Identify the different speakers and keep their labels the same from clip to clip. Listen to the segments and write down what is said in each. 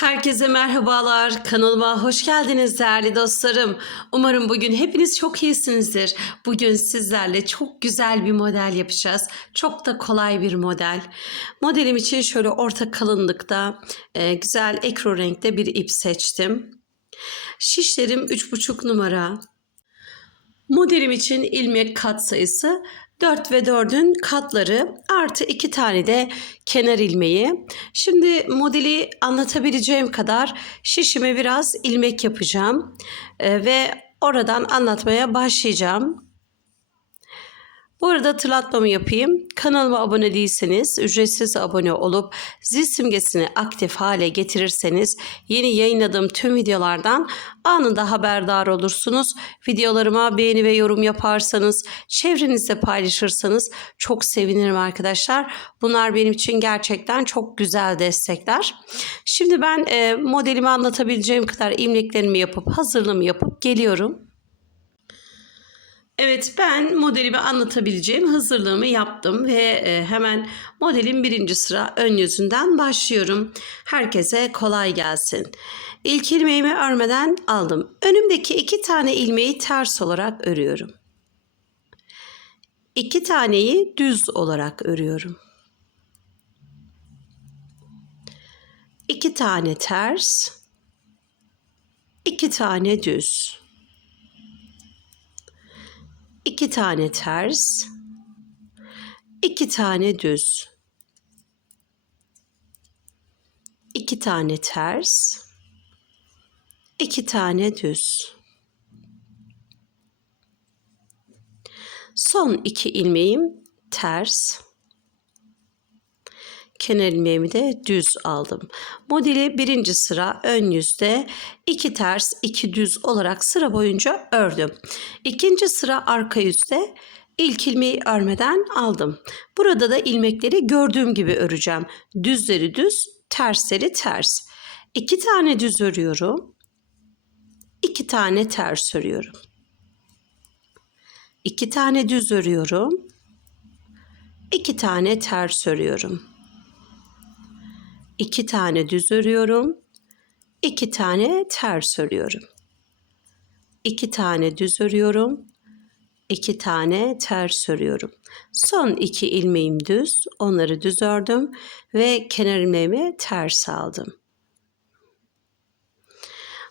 Speaker 1: Herkese merhabalar. Kanalıma hoş geldiniz değerli dostlarım. Umarım bugün hepiniz çok iyisinizdir. Bugün sizlerle çok güzel bir model yapacağız. Çok da kolay bir model. Modelim için şöyle orta kalınlıkta e, güzel ekru renkte bir ip seçtim. Şişlerim 3,5 numara. Modelim için ilmek kat sayısı 4 ve 4'ün katları artı 2 tane de kenar ilmeği. Şimdi modeli anlatabileceğim kadar şişime biraz ilmek yapacağım Ee, ve oradan anlatmaya başlayacağım. Bu arada hatırlatmamı yapayım. Kanalıma abone değilseniz ücretsiz abone olup zil simgesini aktif hale getirirseniz yeni yayınladığım tüm videolardan anında haberdar olursunuz. Videolarıma beğeni ve yorum yaparsanız, çevrenizde paylaşırsanız çok sevinirim arkadaşlar. Bunlar benim için gerçekten çok güzel destekler. Şimdi ben e, modelimi anlatabileceğim kadar imleklerimi yapıp hazırlığımı yapıp geliyorum. Evet ben modelimi anlatabileceğim hazırlığımı yaptım ve e, hemen modelin birinci sıra ön yüzünden başlıyorum. Herkese kolay gelsin. İlk ilmeğimi örmeden aldım. Önümdeki iki tane ilmeği ters olarak örüyorum. İki taneyi düz olarak örüyorum. İki tane ters, iki tane düz. İki tane ters, iki tane düz, iki tane ters, iki tane düz. Son iki ilmeğim ters. Kenar ilmeğimi de düz aldım. Modeli birinci sıra ön yüzde iki ters iki düz olarak sıra boyunca ördüm. İkinci sıra arka yüzde ilk ilmeği örmeden aldım. Burada da ilmekleri gördüğüm gibi öreceğim. Düzleri düz, tersleri ters. İki tane düz örüyorum. iki tane ters örüyorum. İki tane düz örüyorum. iki tane ters örüyorum. İki tane düz örüyorum. iki tane ters örüyorum. İki tane düz örüyorum. iki tane ters örüyorum. Son iki ilmeğim düz. Onları düz ördüm ve kenar ilmeğimi ters aldım.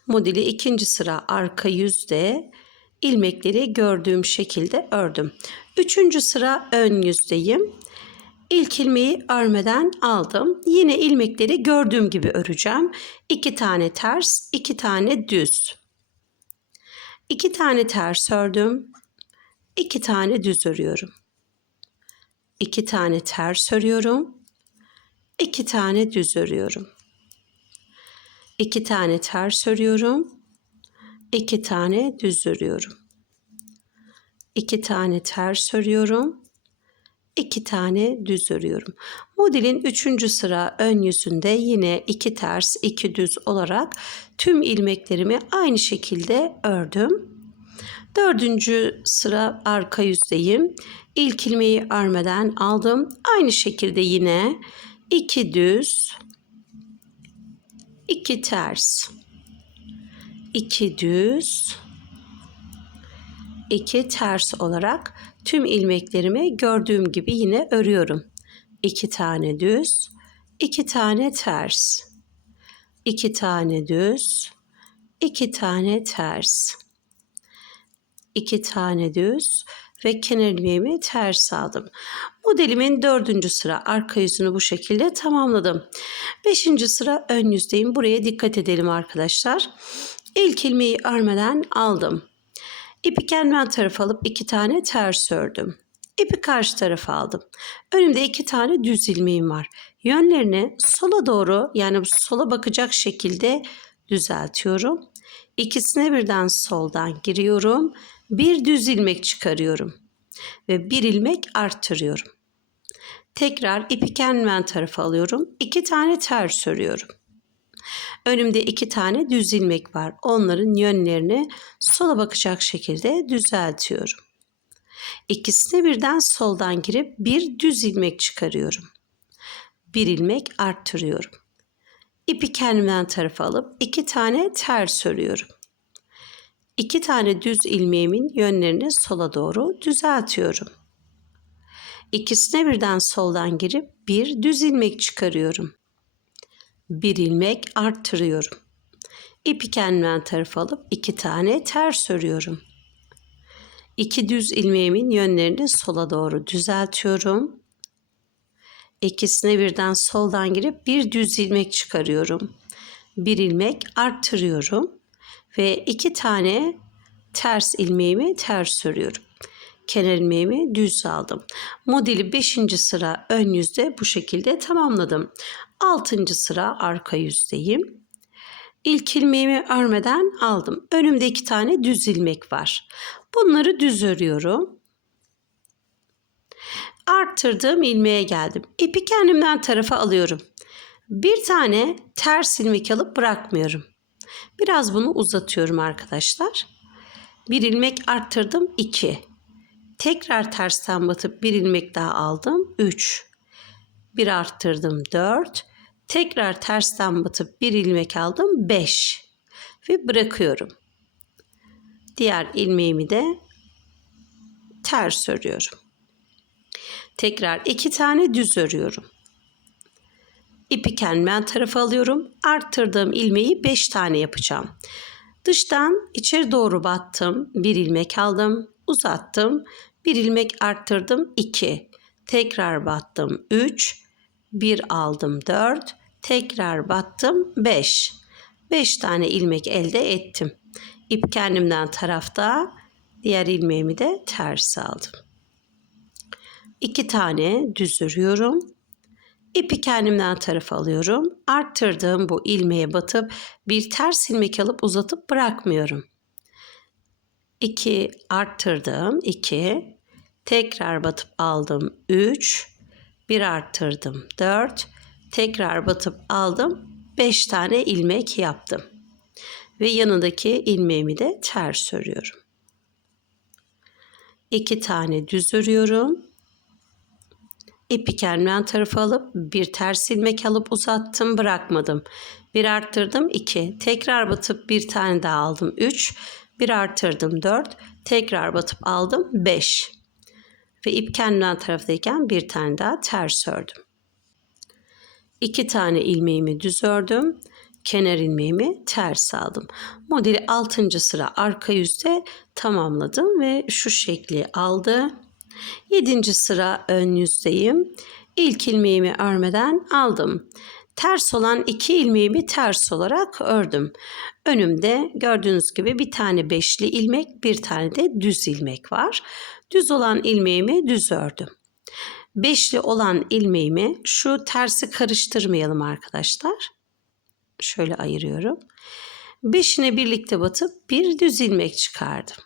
Speaker 1: Modeli ikinci sıra arka yüzde ilmekleri gördüğüm şekilde ördüm. Üçüncü sıra ön yüzdeyim. İlk ilmeği örmeden aldım. Yine ilmekleri gördüğüm gibi öreceğim. İki tane ters, iki tane düz. İki tane ters ördüm. İki tane düz örüyorum. İki tane ters örüyorum. İki tane düz örüyorum. İki tane ters örüyorum. İki tane düz örüyorum. İki tane ters örüyorum. İki tane düz örüyorum. Modelin üçüncü sıra ön yüzünde yine iki ters iki düz olarak tüm ilmeklerimi aynı şekilde ördüm. Dördüncü sıra arka yüzdeyim. İlk ilmeği örmeden aldım. Aynı şekilde yine iki düz, iki ters, iki düz, iki ters olarak tüm ilmeklerimi gördüğüm gibi yine örüyorum. İki tane düz, iki tane ters, iki tane düz, iki tane ters, iki tane düz ve kenar ilmeğimi ters aldım. Modelimin dördüncü sıra arka yüzünü bu şekilde tamamladım. Beşinci sıra ön yüzdeyim. Buraya dikkat edelim arkadaşlar. İlk ilmeği örmeden aldım. İpi kendimden tarafa alıp iki tane ters ördüm. İpi karşı tarafa aldım. Önümde iki tane düz ilmeğim var. Yönlerini sola doğru yani sola bakacak şekilde düzeltiyorum. İkisine birden soldan giriyorum. Bir düz ilmek çıkarıyorum. Ve bir ilmek arttırıyorum. Tekrar ipi kendimden tarafa alıyorum. İki tane ters örüyorum. Önümde iki tane düz ilmek var. Onların yönlerini sola bakacak şekilde düzeltiyorum. İkisine birden soldan girip bir düz ilmek çıkarıyorum. Bir ilmek arttırıyorum. İpi kendimden tarafa alıp iki tane ters örüyorum. İki tane düz ilmeğimin yönlerini sola doğru düzeltiyorum. İkisine birden soldan girip bir düz ilmek çıkarıyorum. Bir ilmek arttırıyorum. İpi kendimden tarafa alıp iki tane ters örüyorum. İki düz ilmeğimin yönlerini sola doğru düzeltiyorum. İkisine birden soldan girip bir düz ilmek çıkarıyorum. Bir ilmek arttırıyorum ve iki tane ters ilmeğimi ters örüyorum. Kenar ilmeğimi düz aldım. Modeli 5. sıra ön yüzde bu şekilde tamamladım. 6. sıra arka yüzdeyim. İlk ilmeğimi örmeden aldım. Önümde iki tane düz ilmek var. Bunları düz örüyorum. Arttırdığım ilmeğe geldim. İpi kendimden tarafa alıyorum. Bir tane ters ilmek alıp bırakmıyorum. Biraz bunu uzatıyorum arkadaşlar. Bir ilmek arttırdım 2. Tekrar tersten batıp bir ilmek daha aldım 3. Bir arttırdım 4. Tekrar tersten batıp bir ilmek aldım 5. Ve bırakıyorum. Diğer ilmeğimi de ters örüyorum. Tekrar iki tane düz örüyorum. İpi kendimden tarafa alıyorum. Arttırdığım ilmeği 5 tane yapacağım. Dıştan içeri doğru battım. Bir ilmek aldım. Uzattım. Bir ilmek arttırdım. 2. Tekrar battım. 3. Bir aldım. 4. Tekrar battım. 5. 5 tane ilmek elde ettim. İp kendimden tarafta. Diğer ilmeğimi de ters aldım. 2 tane düz örüyorum. İpi kendimden tarafa alıyorum. Arttırdığım bu ilmeğe batıp bir ters ilmek alıp uzatıp bırakmıyorum. 2 arttırdım 2 tekrar batıp aldım 3 bir arttırdım 4 tekrar batıp aldım 5 tane ilmek yaptım. Ve yanındaki ilmeğimi de ters örüyorum. 2 tane düz örüyorum. İpi kendimden tarafa alıp bir ters ilmek alıp uzattım bırakmadım. Bir arttırdım 2. Tekrar batıp bir tane daha aldım 3. Bir arttırdım 4. Tekrar batıp aldım 5. Ve ip kendimden taraftayken bir tane daha ters ördüm. 2 tane ilmeğimi düz ördüm. Kenar ilmeğimi ters aldım. Modeli 6. sıra arka yüzde tamamladım ve şu şekli aldı. 7. sıra ön yüzdeyim. İlk ilmeğimi örmeden aldım. Ters olan iki ilmeğimi ters olarak ördüm. Önümde gördüğünüz gibi bir tane beşli ilmek, bir tane de düz ilmek var. Düz olan ilmeğimi düz ördüm. Beşli olan ilmeğimi şu tersi karıştırmayalım arkadaşlar. Şöyle ayırıyorum. Beşine birlikte batıp bir düz ilmek çıkardım.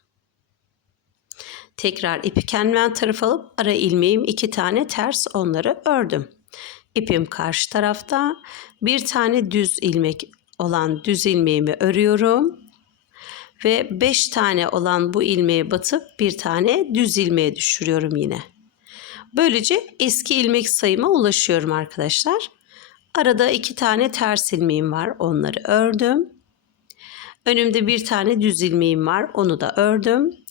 Speaker 1: Tekrar ipi kendimden taraf alıp ara ilmeğim iki tane ters onları ördüm. İpim karşı tarafta bir tane düz ilmek olan düz ilmeğimi örüyorum. Ve 5 tane olan bu ilmeğe batıp bir tane düz ilmeğe düşürüyorum yine. Böylece eski ilmek sayıma ulaşıyorum arkadaşlar. Arada iki tane ters ilmeğim var. Onları ördüm. Önümde bir tane düz ilmeğim var. Onu da ördüm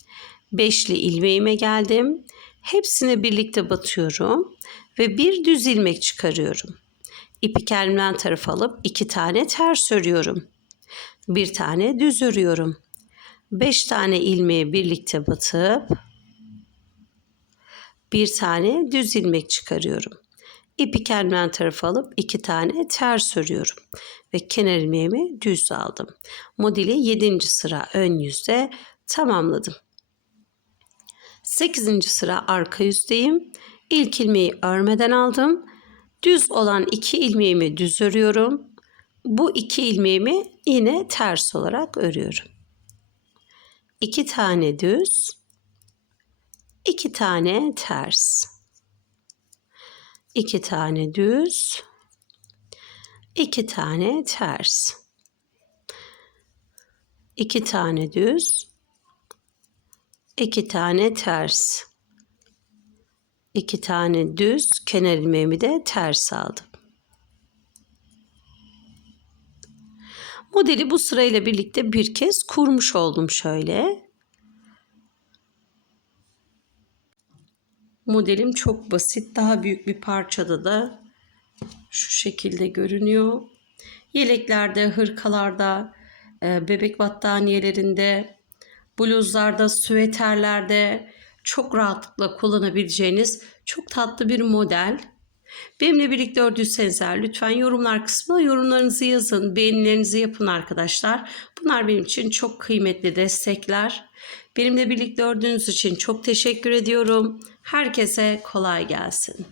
Speaker 1: beşli ilmeğime geldim. Hepsine birlikte batıyorum ve bir düz ilmek çıkarıyorum. İpi kendimden tarafa alıp iki tane ters örüyorum. Bir tane düz örüyorum. Beş tane ilmeği birlikte batıp bir tane düz ilmek çıkarıyorum. İpi kendimden tarafa alıp iki tane ters örüyorum ve kenar ilmeğimi düz aldım. Modeli 7. sıra ön yüzde tamamladım. 8. sıra arka yüzdeyim. İlk ilmeği örmeden aldım. Düz olan iki ilmeğimi düz örüyorum. Bu iki ilmeğimi yine ters olarak örüyorum. İki tane düz, iki tane ters. İki tane düz, iki tane ters. İki tane düz, iki tane ters. İki tane düz kenar ilmeğimi de ters aldım. Modeli bu sırayla birlikte bir kez kurmuş oldum şöyle. Modelim çok basit. Daha büyük bir parçada da şu şekilde görünüyor. Yeleklerde, hırkalarda, e, bebek battaniyelerinde, bluzlarda, süveterlerde çok rahatlıkla kullanabileceğiniz çok tatlı bir model. Benimle birlikte ördüyseniz lütfen yorumlar kısmına yorumlarınızı yazın, beğenilerinizi yapın arkadaşlar. Bunlar benim için çok kıymetli destekler. Benimle birlikte ördüğünüz için çok teşekkür ediyorum. Herkese kolay gelsin.